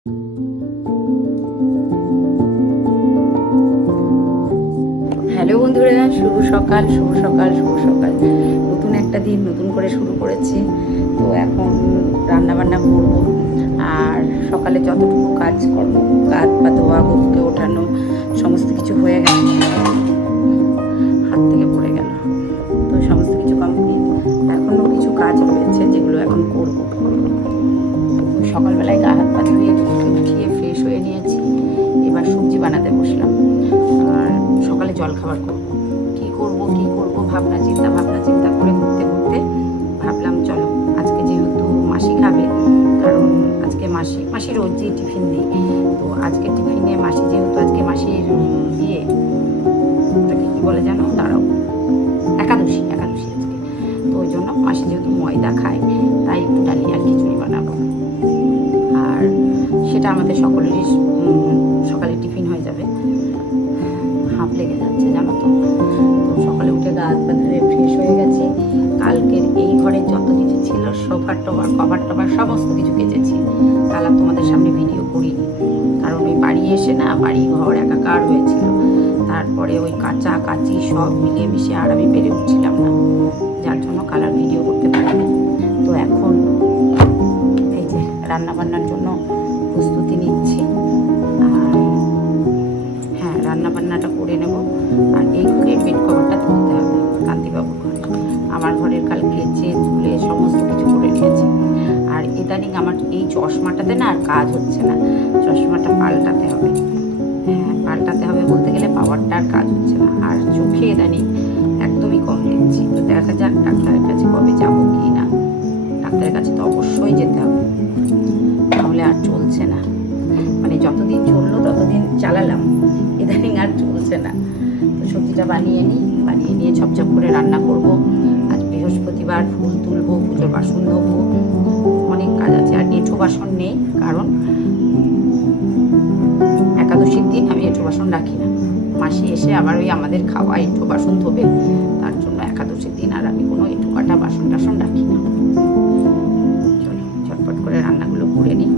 Hello বন্ধুরা, শুভ সকাল শুভ সকাল শুভ সকাল। নতুন একটা দিন নতুন করে শুরু করেছি। তো এখন রান্না বান্না করব, আর সকালে যতটুকু কাজকর্ম, গাছ পা ধোয়া, বউকে ওঠানো, সমস্ত কিছু হয়ে গেল, হাত থেকে পড়ে গেল। তো সমস্ত কিছু কমপ্লিট। এখনও কিছু কাজ রয়েছে যেগুলো এখন করব। সকালবেলায় গা হাত পা ধুয়ে উঠিয়ে ফ্রেশ হয়ে নিয়েছি। এবার সবজি বানাতে বসলাম, আর সকালে জলখাবার করব। কি করব ভাবনা চিন্তা করে ঘুরতে ভাবলাম চলো আজকে যেহেতু মাসি খাবে, কারণ আজকে মাসি রোজই টিফিন দিই। তো আজকে টিফিনে মাসি যেহেতু আজকে মাসির ইয়ে, ওটাকে কী বলে জানো, দাঁড়াও, একাদশী আজকে। তো ওই জন্য মাসি যেহেতু ময়দা খায়, তাই একটু ডালিয়া আর খিচুড়ি বানাবো, আর সেটা আমাদের সকলেরই সকালে টিফিন হয়ে যাবে। হাঁপ লেগে যাচ্ছে জানো তো। তো সকালে উঠে গা হাত পা ধুয়ে ফ্রেশ হয়ে গেছি। কালকের এই ঘরের যত কিছু ছিল, সোফার টোফার কভার টভার সমস্ত কিছু কেচেছি। তাহলে তোমাদের সামনে ভিডিও করিনি, কারণ ওই বাড়ি এসে না বাড়ি ঘর একাকার হয়েছিল। তারপরে ওই কাঁচা কাচি সব মিলিয়ে মিশিয়ে আর আমি পেরে উঠছিলাম না, যার জন্য কালার ভিডিও করতে পারিনি। তো এখন এই যে রান্নাবান্নার জন্য প্রস্তুতি নিচ্ছি। আর হ্যাঁ, রান্নাবান্নাটা করে নেব। আর এই ঘরে বেড কভারটা তুলতে হবে, কান্তিবাবুর ঘরে। আমার ঘরের কাল কেচে তুলে সমস্ত কিছু করে নিয়েছি। আর ইদানিং আমার এই চশমাটাতে না আর কাজ হচ্ছে না, চশমাটা পাল্টাতে হবে। হ্যাঁ, পাল্টাতে হবে বলতে গেলে পাওয়ারটা আর কাজ হচ্ছে না। আর চোখে ইদানিং একদমই কম দেখছি। তো দেখা যাক ডাক্তারের কাছে কবে যাবো কি না। ডাক্তারের কাছে তো অবশ্যই যেতে হবে, তাহলে আর চলছে না। মানে যতদিন চললো ততদিন চালালাম, ইদানিং আর চলছে না। তো সবজিটা বানিয়ে নিয়ে ঝপঝপ করে রান্না করব। আজ বৃহস্পতিবার, ফুল তুলবো, পুজোর বাসন ধোবো, অনেক কাজ আছে। আর এঁঠো বাসন নেই, কারণ একাদশীর দিন আমি এঁঠো বাসন রাখি না। মাসি এসে আবার ওই আমাদের খাওয়া এঁঠো বাসন ধোবে, তার জন্য একাদশীর দিন আর আমি কোনো এঁঠো কাটা বাসন টাসন রাখি না। চলো ঝটপট করে রান্নাগুলো করে নিই।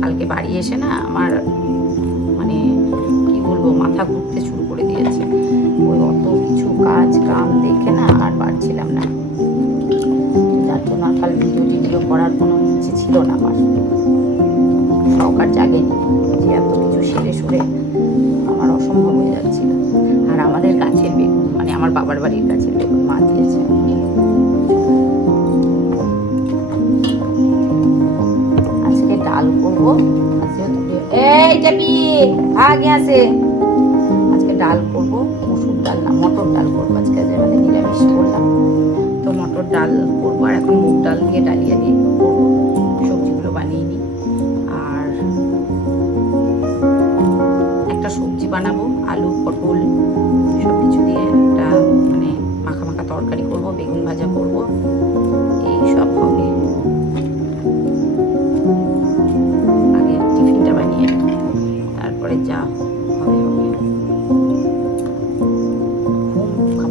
কালকে বাড়ি এসে না আমার মানে কি বলবো, মাথা ঘুরতে শুরু করে দিয়েছে। ওই অত কিছু কাজ কাম দেখে না আর পারছিলাম না, যার জন্য কাল ভিডিও করার কোনো ইচ্ছে ছিল না। আমার শখ আর জাগেনি যে এত কিছু সেরে সুরে আমার অসম্ভব হয়ে যাচ্ছিল। আর আমাদের গাছের বেগুন, মানে আমার বাবার বাড়ির গাছের বেগুন মা দিয়েছে। আজকে ডাল করবো, আজকে ডাল করবো, মসুর ডাল না মটর ডাল করবো। আজকে মানে নিরামিষ করলাম, তো মটর ডাল করবো। আর এখন মুগ ডাল দিয়ে ডালিয়া দিয়ে করবো। সবজিগুলো বানিয়ে নিই। আর একটা সবজি বানাবো, আলু পটল সব কিছু দিয়ে একটা মানে মাখা মাখা তরকারি করবো, বেগুন ভাজা করবো, এই সব হবে। আগে টিফিনটা বানিয়ে তারপরে যা হবে হবে।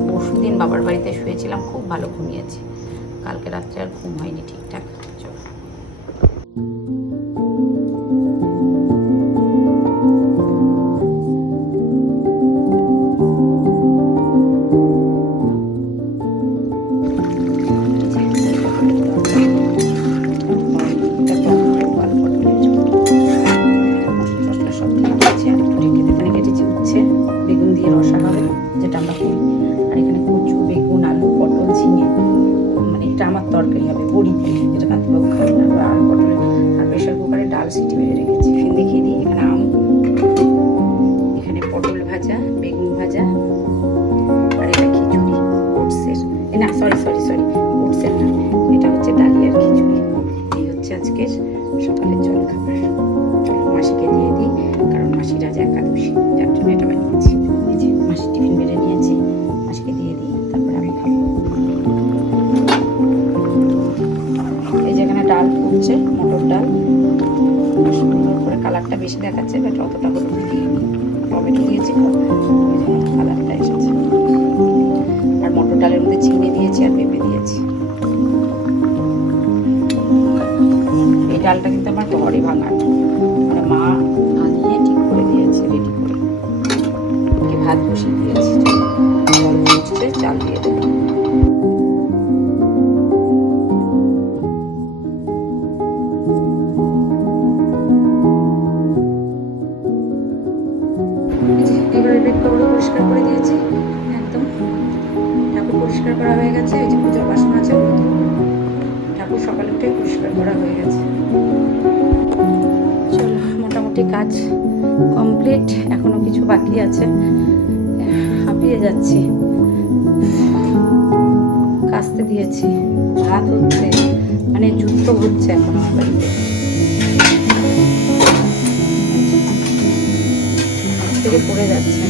পরশুদিন বাবার বাড়িতে শুয়েছিলাম, খুব ভালো ঘুমিয়েছি। কালকে রাত্রে আর ঘুম হয়নি ঠিকঠাক। চলো বেগুন দিয়ে রসা হবে, যেটা আমরা করি। আর এখানে কচু, বেগুন, আলু, পটল, ঝিঙে, মানে এটা আমার তরকারি হবে বড়ি দিয়ে, যেটা কান্তিবাবু খাবে না। আর পটলে আর প্রেশার কুকারে ডাল সিটি মেরে রেখেছি। ফির দেখিয়ে দিই, এখানে আম, এখানে পটল ভাজা, বেগুন ভাজা, আর এটা খিচুড়ি ওটসের। না সরি ওটসের না, এটা হচ্ছে ডালিয়ার খিচুড়ি। এই হচ্ছে আজকের সকালের জলখাবার। চলো মাসিকে দিয়ে দিই, কারণ মাসির আজ একাদশী, যার জন্য এটা বানিয়েছি। এই যে মাসির টিফিন বেড়ে নিয়েছি, মাসিকে দিয়ে দিই, তারপরে আমি খাবো। এই যে এখানে ডাল ফুটছে, মটর ডাল, সুন্দর করে কালারটা বেশি দেখাচ্ছে, বাট অতটা হলুদ দিইনি, টমেটো দিয়েছি, কালারটা এসেছে। আর মটর ডালের মধ্যে চিনি দিয়েছি আর পেঁপে দিয়েছি। এই ডালটা কিন্তু আমার ঘরে ভাঙানো, মানে মা আনিয়ে ঠিক করে দিয়েছে, রেডি করে। ভাত বসিয়ে দিয়েছি, জল ফুটছে, চাল দিয়ে দেবো। এবারে বেডকভারও পরিষ্কার করে দিয়েছি একদম। ঠাকুর পরিষ্কার করা হয়ে গেছে। এই যে পুজোর বাসন আছে, ঠাকুর সকালে উঠে পরিষ্কার করা হয়ে গেছে। চলো, মোটামুটি কাজ কমপ্লিট, এখনো কিছু বাকি আছে। হাঁপিয়ে যাচ্ছি, কাচতে দিয়েছি, ভাত হচ্ছে, মানে যুদ্ধ হচ্ছে এখন আমার বাড়িতে। থেকে পড়ে যাচ্ছে।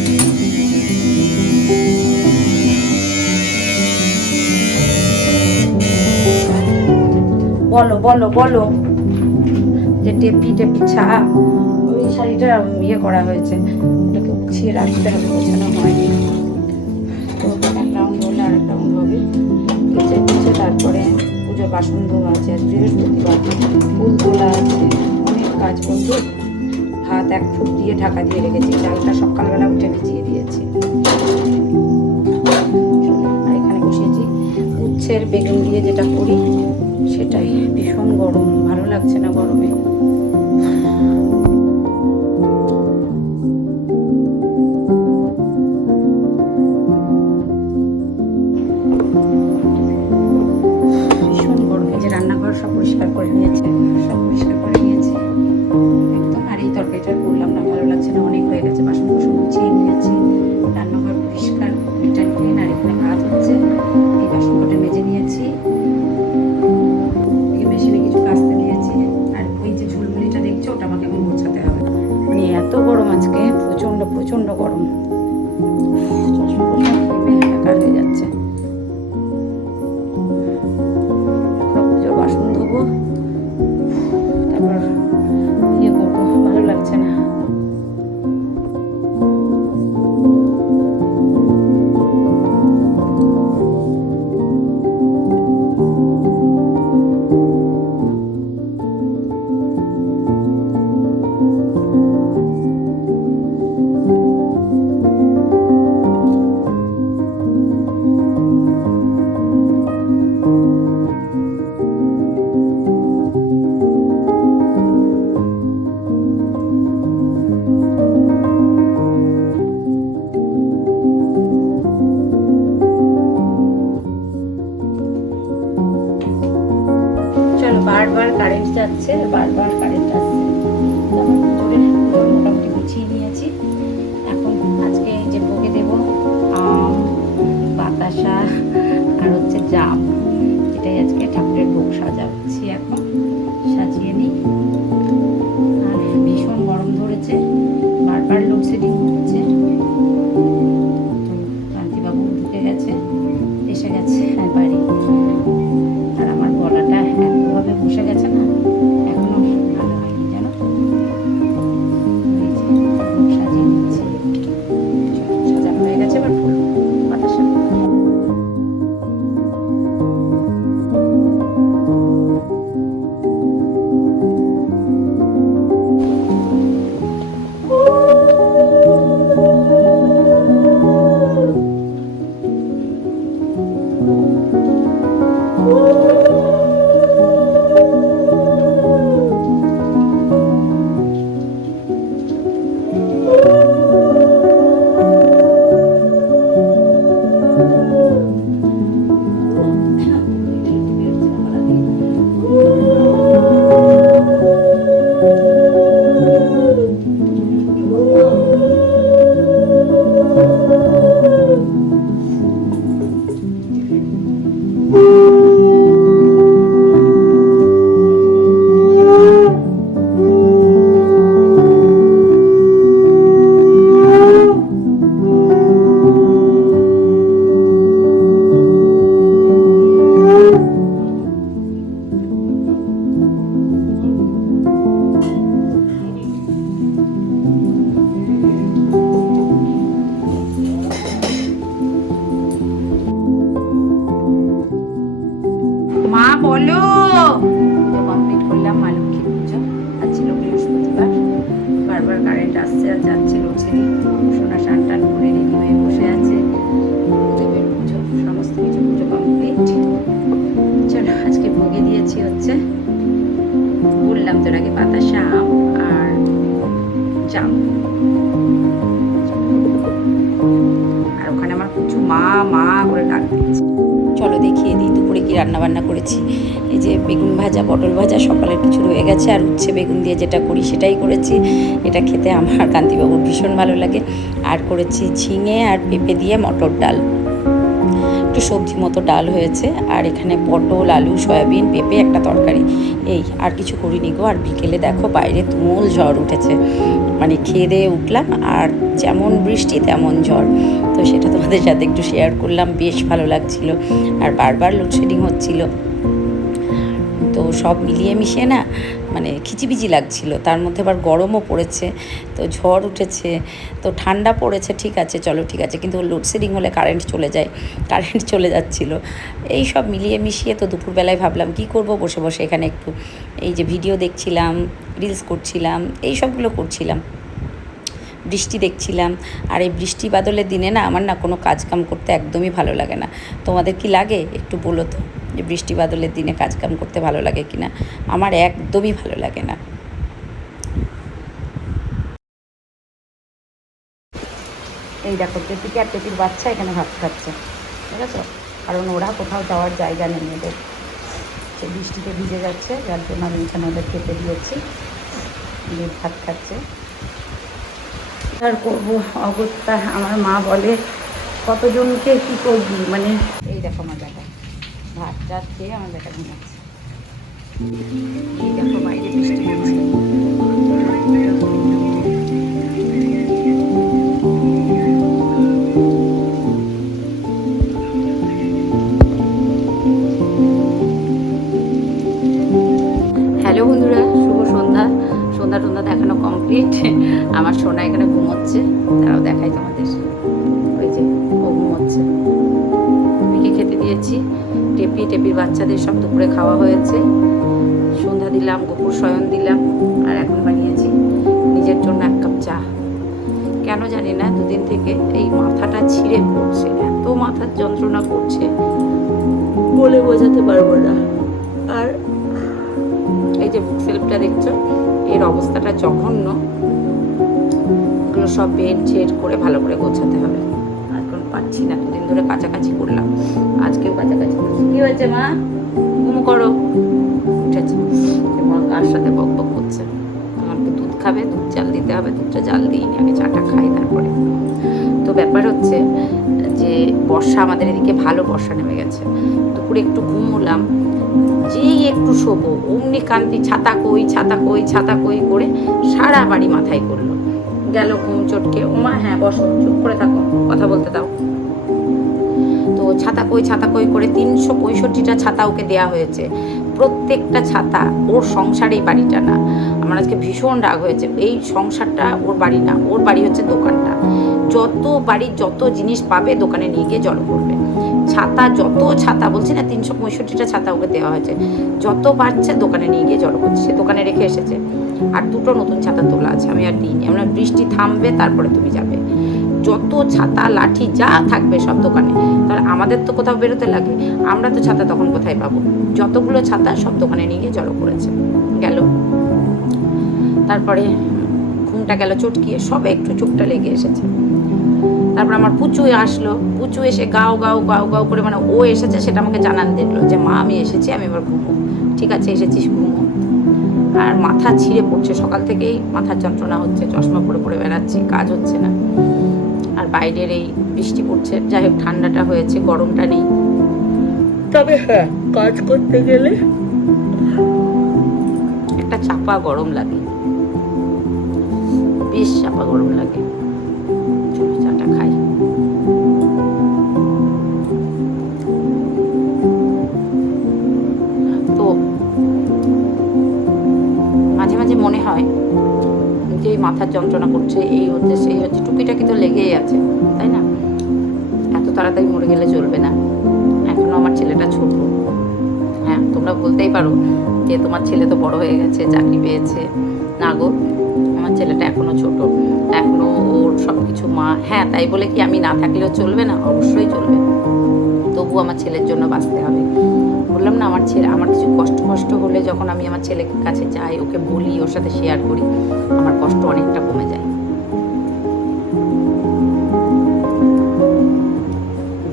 বলো বলো বলো, যে টেপি ছা, ওই শাড়িটা ইয়ে করা হয়েছে, ওটাকে গুছিয়ে রাখতে হবে, গোছানো হয়নি। তো এক রাউন্ড হলে আরেক রাউন্ড হবে, কেচে তারপরে পুজোর বাসন ধোয়া আছে, আজ বৃহস্পতিবার, ফুল তোলা আছে, অনেক কাজ বন্ধু। ভাত 1 ফুট দিয়ে ঢাকা দিয়ে রেখেছি, চালটা সকালবেলা উঠে ভিজিয়ে দিয়েছি। আর এখানে বসিয়েছি উচ্ছের বেগুন দিয়ে যেটা করি সেটাই। ভীষণ গরম, ভালো লাগছে না গরমে। ভীষণ গরম। এই যে রান্নাঘর সব পরিষ্কার করে নিয়েছে, সব পরিষ্কার করে নিয়েছে একদম। আর এই তরকারিটা করলাম না, ভালো লাগছে না, অনেক হয়ে গেছে। বাসন কুসন গুছিয়ে নিয়েছি, রান্নাঘর পরিষ্কার, এটা ক্লিন। আর এখানে ভাত হচ্ছে, এই বাসন কটা মেজে নিয়েছি, মেশিনে কিছু কাচতে দিয়েছি। আর ওই যে ঝুলমুলিটা দেখছো, ওটা আমাকে এখন গোছাতে হবে। মানে এত গরম আজকে, প্রচণ্ড প্রচণ্ড গরম, একাকার হয়ে যাচ্ছে। পুজোর বাসন ধোবো, তারপর ইয়ে করবো, ভালো লাগছে না। বারবার কারেন্ট যাচ্ছে, বারবার কারেন্ট আসছে। মোটামুটি গুছিয়ে নিয়েছি। এখন আজকে যে ভোগে দেব আম, বাতাসা আর হচ্ছে জাম, এটাই আজকে ঠাকুরের ভোগ সাজাচ্ছি। এখন সাজিয়ে নিই। আর ভীষণ গরম ধরেছে, বারবার লোডশেডিং হচ্ছে। কান্তিবাবু ঢুকে গেছে, এসে গেছে বাড়ি। আর আমার গলাটা এতভাবে বসে গেছে না, এখনো ভালো হয়নি। কারেন্ট আসছে আর যাচ্ছে লোডশেডিং। সোনা স্নান টান করে রেডি হয়ে বসে আছে, দেবের পুজো সমস্ত কিছু পুজো কমপ্লিট। চলো আজকে ভোগে দিয়েছি হচ্ছে, বললাম তোর আগে, বাতাসা আম আর জাম। আর ওখানে আমার কিছু মা মা করে ডাক দিচ্ছে। চলো দেখিয়ে দিই দুপুরে কি রান্না বান্না করেছি। এই যে বেগুন ভাজা, পটল ভাজা সকালের কিছু রয়ে গেছে, আর উচ্ছে বেগুন দিয়ে যেটা করি সেটাই করেছি। এটা খেতে আমার কান্তিবাবুর ভীষণ ভালো লাগে। আর করেছি ঝিঙে আর পেঁপে দিয়ে মটর ডাল, একটু সবজি মতো ডাল হয়েছে। আর এখানে পটল, আলু, সয়াবিন, পেঁপে, একটা তরকারি, এই আর কিছু করিনি গো। আর বিকেলে দেখো বাইরে তুমুল ঝড় উঠেছে, মানে খেয়ে দিয়ে উঠলাম আর যেমন বৃষ্টি তেমন ঝড়। তো সেটা তোমাদের সাথে একটু শেয়ার করলাম, বেশ ভালো লাগছিল। আর বারবার লোডশেডিং হচ্ছিল, তো সব মিলিয়ে মিশিয়ে না মানে খিচিবিচি লাগছিল। তার মধ্যে আবার গরমও পড়েছে, তো ঝড় উঠেছে, তো ঠান্ডা পড়েছে, ঠিক আছে চলো ঠিক আছে, কিন্তু লোডশেডিং হলে কারেন্ট চলে যায়, কারেন্ট চলে যাচ্ছিল। এই সব মিলিয়ে মিশিয়ে তো দুপুরবেলায় ভাবলাম কি করব, বসে বসে এখানে একটু এই যে ভিডিও দেখছিলাম, রিলস করছিলাম, এই সবগুলো করছিলাম, বৃষ্টি দেখছিলাম। আর এই বৃষ্টি বাদলের দিনে না আমার না কোনো কাজকাম করতে একদমই ভালো লাগে না। তোমাদের কি লাগে একটু বলো তো, যে বৃষ্টি বাদলের দিনে কাজকাম করতে ভালো লাগে কি না? আমার একদমই ভালো লাগে না। এই দেখো পেপিকে আর পেপির বাচ্চা এখানে ভাত খাচ্ছে, ঠিক আছে? কারণ ওরা কোথাও যাওয়ার জায়গা নেই এদের, সে বৃষ্টিতে ভিজে যাচ্ছে, যার জন্য আমি এখানে ওদের খেতে দিয়েছি, ভাত খাচ্ছে। আর করবো অগত্যা। আমার মা বলে কতজনকে কী করবি, মানে এই দেখো আমার দেখা ভাত টাত খেয়ে আমার দেখা ঘুমাচ্ছে। এই দেখো বাইরে বৃষ্টি পড়ছে। হ্যালো বন্ধুরা, শুভ সন্ধ্যা। সন্ধ্যা টন্ধ্যা দেখানো কমপ্লিট। আমার সোনা এখানে ঘুমোচ্ছে, তারাও দেখাই তোমাদের। ওই যে ও ঘুমোচ্ছে, মেয়েকে খেতে দিয়েছি। টেপির বাচ্চাদের সব দুপুরে খাওয়া হয়েছে, সন্ধ্যা দিলাম, গোপুর শয়ন দিলাম। আর এখন বানিয়েছি নিজের জন্য 1 কাপ চা। কেন জানি না দুদিন থেকে এই মাথাটা ছিঁড়ে পড়ছে, এত মাথার যন্ত্রণা করছে বলে বোঝাতে পারবো না। আর এই যে সেলফটা দেখছো, এর অবস্থাটা জঘন্য, এগুলো সব বেড ঝেড করে ভালো করে গোছাতে হবে। আর এখন পাচ্ছি না, দুদিন ধরে কাছাকাছি করলাম, আজকেও কাছাকাছি করছি। কি হয়েছে মা, ঘুমো করো, উঠেছে এবং কার সাথে বক বক করছে। আমাকে দুধ খাবে, দুধ জাল দিতে হবে, দুধটা জাল দিইনি, আগে চাটা খাই তারপরে। তো ব্যাপার হচ্ছে যে বর্ষা আমাদের এদিকে ভালো বর্ষা নেমে গেছে। দুপুরে একটু ঘুমোলাম, যেই একটু শোবো অমনি কান্তি ছাতা কই ছাতা কই ছাতা কই করে সারা বাড়ি মাথায় করলো, গেল ঘুম চটকে। ওমা হ্যাঁ বসো, চুপ করে থাকো, কথা বলতে দাও। তো ছাতা কই করে 365টা ছাতা ওকে দেয়া হয়েছে, প্রত্যেকটা ছাতা ওর সংসারেই, বাড়িটা না। আমার আজকে ভীষণ রাগ হয়েছে। এই সংসারটা ওর বাড়ি না, ওর বাড়ি হচ্ছে দোকানটা। যত বাড়ির যত জিনিস পাবে দোকানে নিয়ে গিয়ে জড়ো করবে। ছাতা, যত ছাতা বলছি না, 365টা ছাতা ওকে দেওয়া হয়েছে, যত পারছে দোকানে নিয়ে গিয়ে জড়ো করছে, সে দোকানে রেখে এসেছে। আর 2টো নতুন ছাতা তোলা আছে, আমি আর দিইনি। আমরা বৃষ্টি থামবে তারপরে তুমি যাবে। যত ছাতা লাঠি যা থাকবে সব দোকানে, তাহলে আমাদের তো কোথাও বেরোতে লাগে, আমরা তো ছাতা তখন কোথায় পাবো? যতগুলো ছাতা সব দোকানে নিয়ে গিয়ে জড়ো করেছে, গেল। তারপরে ঘুমটা গেল চটকিয়ে, সবে একটু চোখটা লেগে এসেছে। তারপর আমার পুচু আসলো, পুচু এসে গাও গাও গাও গাও করে, মানে ও এসেছে সেটা আমাকে জানান দেখলো যে মা আমি এসেছি, আমি এবার ঘুমো। ঠিক আছে এসেছিস, ঘুমো। আর মাথা ছিঁড়ে পড়ছে, সকাল থেকেই মাথার যন্ত্রণা হচ্ছে, চশমা পরে পরে বেড়াচ্ছি, কাজ হচ্ছে না। আর বাইরের এই বৃষ্টি পড়ছে, যাই হোক ঠান্ডাটা হয়েছে, গরমটা নেই। তবে হ্যাঁ, কাজ করতে গেলে একটা চাপা গরম লাগে, বেশ চাপা গরম লাগে। চাটা খাই। তো মাঝে মাঝে মনে হয় যে মাথার যন্ত্রণা করছে, এই হচ্ছে সেই হচ্ছে, টুকিটাকি তো লেগেই আছে, তাই না? এত তাড়াতাড়ি মরে গেলে চলবে না, এখনো আমার ছেলেটা ছোট। হ্যাঁ তোমরা বলতেই পারো যে তোমার ছেলে তো বড় হয়ে গেছে, চাকরি পেয়েছে। না গো, আমার ছেলেটা এখনো ছোট। কিছু মা, হ্যাঁ তাই বলে কি আমি না থাকলেও চলবে না? অবশ্যই চলবে, তবু আমার ছেলের জন্য বাঁচতে হবে। বললাম না, আমার ছেলে, আমার কিছু কষ্ট হলে যখন আমি আমার ছেলের কাছে যাই, ওকে বলি, ওর সাথে শেয়ার করি, আমার কষ্ট অনেকটা কমে যায়।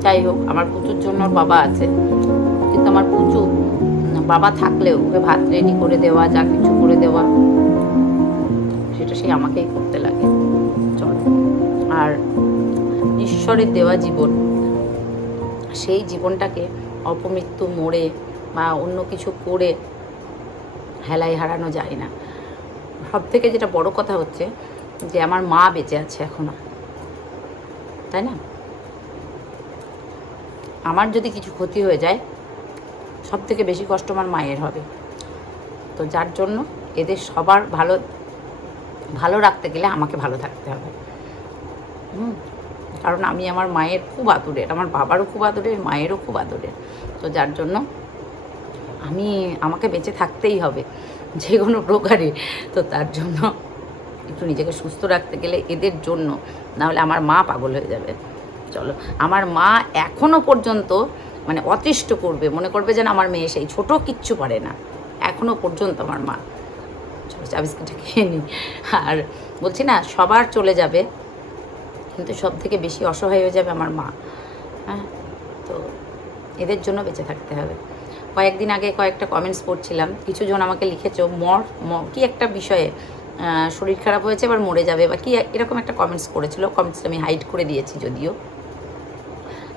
যাই হোক, আমার পুচুর জন্য ওর বাবা আছে, কিন্তু আমার পুচু বাবা থাকলেও ওকে ভাত রেডি করে দেওয়া, যা কিছু করে দেওয়া, সেটা সেই আমাকেই করতে লাগে। চলো, আর ঈশ্বরের দেওয়া জীবন, সেই জীবনটাকে অপমৃত্যু মোড়ে বা অন্য কিছু করে হেলায় হারানো যায় না। সব থেকে যেটা বড় কথা হচ্ছে যে আমার মা বেঁচে আছে এখনো, তাই না? আমার যদি কিছু ক্ষতি হয়ে যায়, সব থেকে বেশি কষ্ট আমার মায়ের হবে। তো যার জন্য এদের সবার ভালো রাখতে গেলে আমাকে ভালো থাকতে হবে। কারণ আমি আমার মায়ের খুব আদরের, আমার বাবারও খুব আদরের, মায়েরও খুব আদরের। তো যার জন্য আমাকে বেঁচে থাকতেই হবে যে কোনো প্রকারে। তো তার জন্য একটু নিজেকে সুস্থ রাখতে গেলে এদের জন্য, নাহলে আমার মা পাগল হয়ে যাবে। চলো, আমার মা এখনও পর্যন্ত মানে অতিষ্ঠ করবে, মনে করবে যেন আমার মেয়ে সেই ছোট, কিচ্ছু পারে না, এখনও পর্যন্ত আমার মা। চলো, চা বিস্কিটটা খেয়ে নিই। আর বলছি না, সবার চলে যাবে, কিন্তু সব থেকে বেশি অসহায় হয়ে যাবে আমার মা। হ্যাঁ, তো এদের জন্য বেঁচে থাকতে হবে। কয়েকদিন আগে কয়েকটা কমেন্টস পড়ছিলাম, কিছুজন আমাকে লিখেছো কি একটা বিষয়ে শরীর খারাপ হয়েছে এবার মরে যাবে বা কি এরকম একটা কমেন্টস করেছিল। কমেন্টসটা আমি হাইড করে দিয়েছি যদিও,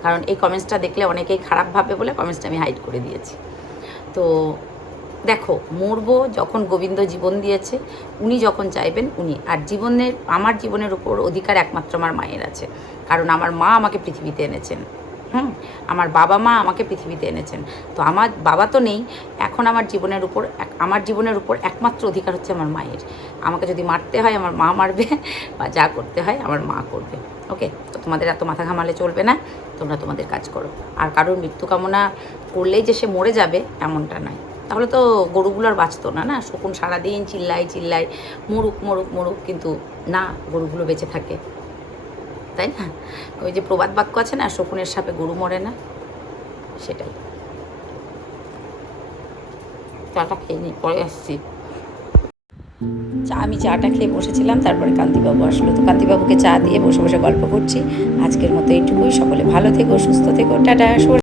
কারণ এই কমেন্টসটা দেখলে অনেকেই খারাপ ভাববে বলে কমেন্টসটা আমি হাইড করে দিয়েছি। তো দেখো, মরবো যখন গোবিন্দ জীবন দিয়েছে, উনি যখন চাইবেন উনি, আর আমার জীবনের উপর অধিকার একমাত্র আমার মায়ের আছে, কারণ আমার মা আমাকে পৃথিবীতে এনেছেন। আমার বাবা মা আমাকে পৃথিবীতে এনেছেন, তো আমার বাবা তো নেই এখন। আমার জীবনের উপর একমাত্র অধিকার হচ্ছে আমার মায়ের। আমাকে যদি মারতে হয় আমার মা মারবে, বা যা করতে হয় আমার মা করবে। ওকে, তো তোমাদের এত মাথা ঘামালে চলবে না, তোমরা তোমাদের কাজ করো। আর কারোর মৃত্যু কামনা করলেই যে সে মরে যাবে এমনটা নয়, তাহলে তো গরুগুলো আর বাঁচতো না। না, শকুন সারাদিন চিল্লাই মরুক, কিন্তু না, গরুগুলো বেঁচে থাকে, তাই না? ওই যে প্রবাদ বাক্য আছে না, শকুনের সাপে গরু মরে না, সেটাই। চাটা খেয়ে নিই, পরে আসছি। আমি চাটা খেয়ে বসেছিলাম, তারপরে কান্তিবাবু আসলো, তো কান্তিবাবুকে চা দিয়ে বসে বসে গল্প করছি। আজকের মতো এইটুকুই। সকলে ভালো থেকো, সুস্থ থেকো, টাটা।